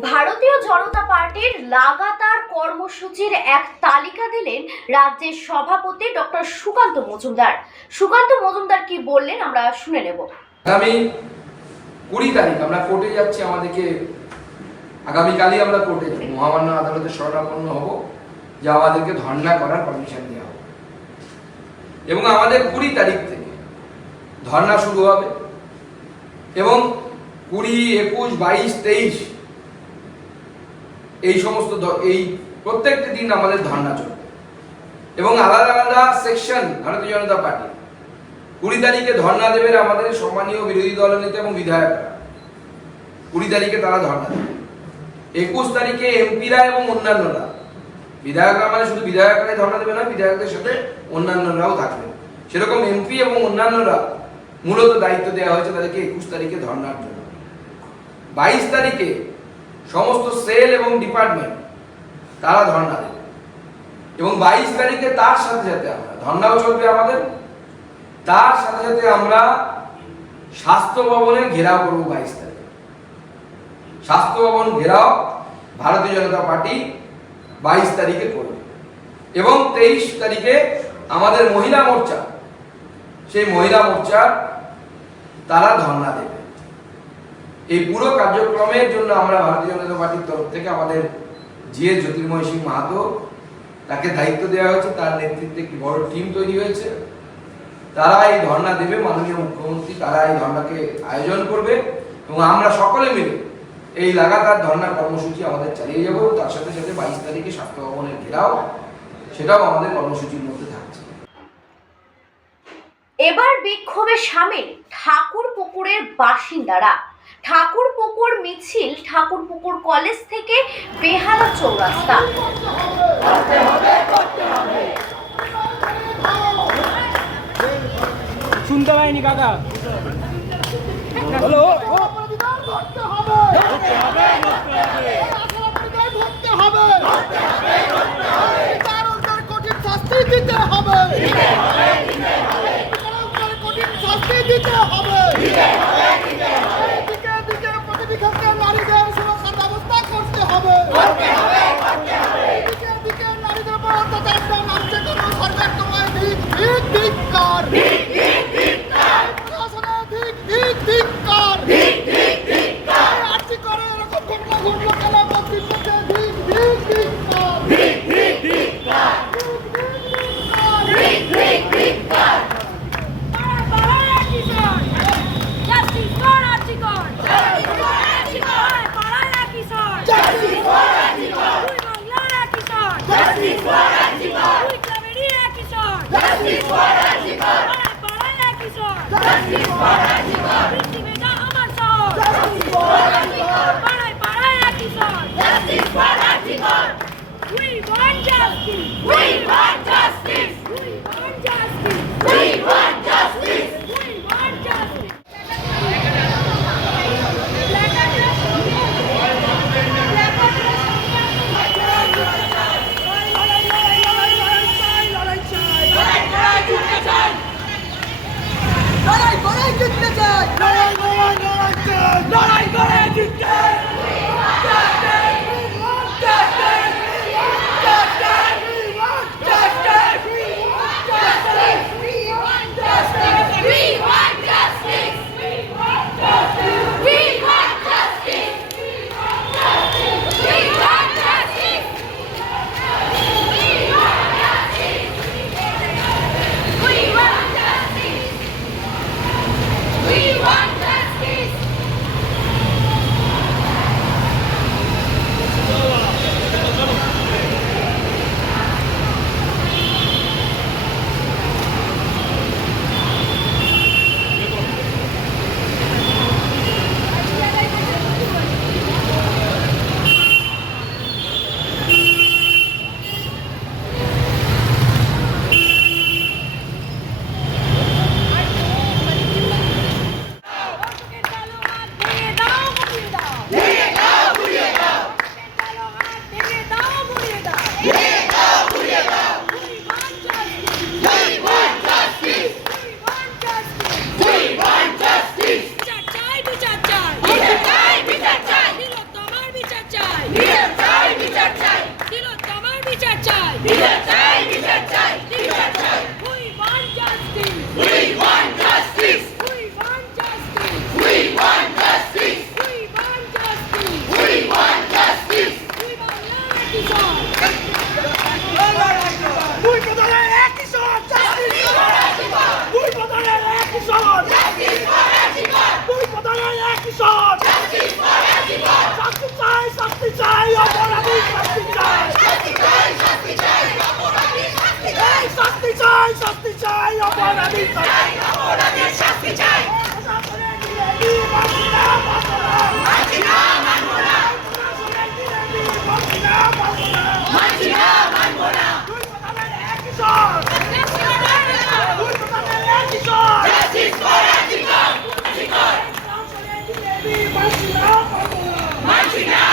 ভারতীয় জনতা পার্টির লাগাতার কর্মসূচির এক তালিকা দিলেন রাজ্যের সভাপতি ডক্টর সুকান্ত মজুমদার। সুকান্ত মজুমদার কি বললেন আমরা শুনে নেব। আগামী 20 তারিখ আমরা কোর্টে যাচ্ছি। আমাদেরকে আগামীকালই আমরা কোর্টে মহামান্য আদালতে শরণাপন্ন হব, যে আমাদেরকে ধর্ণা করার পারমিশন দেওয়া হবে এবং আমাদের 20 তারিখ থেকে ধর্ণা শুরু হবে এবং 20, 21, 22, 23 এই সমস্ত এই প্রত্যেকটি দিন আমাদের ধর্ণা চলবে এবং আলাদা আলাদা সেকশন ভারতীয় জনতা পার্টি 20 তারিখে ধর্ণা দেবেন আমাদের সম্মানীয় বিরোধী দলনেতা এবং বিধায়করা। 20 তারিখে তারা ধর্ণা দেবে। 21 তারিখে এমপিরা এবং অন্যান্যরা, বিধায়করা মানে শুধু বিধায়করাই ধর্ণা দেবে না, বিধায়কদের সাথে অন্যান্যরাও থাকবে। সেরকম এমপি এবং অন্যান্যরা মূলত দায়িত্ব দেওয়া হয়েছে তাদেরকে 21 তারিখে ধর্ণার জন্য। 22 তারিখে সমস্ত সেল এবং ডিপার্টমেন্ট তারা ধর্ণা দেবে এবং 22 তারিখে তার সাথে সাথে আমরা ধর্ণাও চলবে আমাদের, তার সাথে সাথে আমরা স্বাস্থ্য ভবনের ঘেরাও করব। 22 তারিখে স্বাস্থ্য ভবন ঘেরাও ভারতীয় জনতা পার্টি 22 তারিখে করবে এবং 23 তারিখে আমাদের মহিলা মোর্চা, সেই মহিলা মোর্চার তারা ধর্ণা দেবে। এই পুরো কার্যক্রমের জন্য আমরা ভারতীয় জনতা পার্টির তরফ থেকে আমাদের জিএস জ্যোতির্ময় সিং মাহাতো তাকে দায়িত্ব দেওয়া হয়েছে, তার নেতৃত্বে একটি বড় টিম তৈরি হয়েছে। তারা এই ধর্ণা দেবে, মাননীয় মুখ্যমন্ত্রী তারা এই ধর্ণাকে আয়োজন করবে এবং আমরা সকলে মিলে এই লাগাতার ধর্ণা কর্মসূচি আমাদের চালিয়ে যাব। তার সাথে সাথে 22 তারিখে স্বাস্থ্য ভবনের ঘেরাও, সেটাও আমাদের কর্মসূচির মধ্যে থাকছে। এবার বিক্ষোভে সামিল ঠাকুরপুকুরের বাসিন্দারা। ঠাকুরপুকুর মিছিল ঠাকুরপুকুর কলেজ থেকে বেহালা চৌরাস্তা। শুনতে পাইনি কাকা। হ্যালো, কঠিন শাস্তি দিতে হবে, কঠিন শাস্তি দিতে হবে। দিকে দিকে প্রতিবিক্ষিপ্ত নারীদের সুরক্ষার ব্যবস্থা করতে হবে। দিকে দিকে নারীদের উপর অত্যাচার নামছে কোন সরকার, তোমায় ধিক্কার। প্রশাসনে ধিক্কার। আর্জি করে এরকম ঘটনা ঘটলো কেন? মন্ত্রীর মধ্যে লড়াই জিততে হাসিনা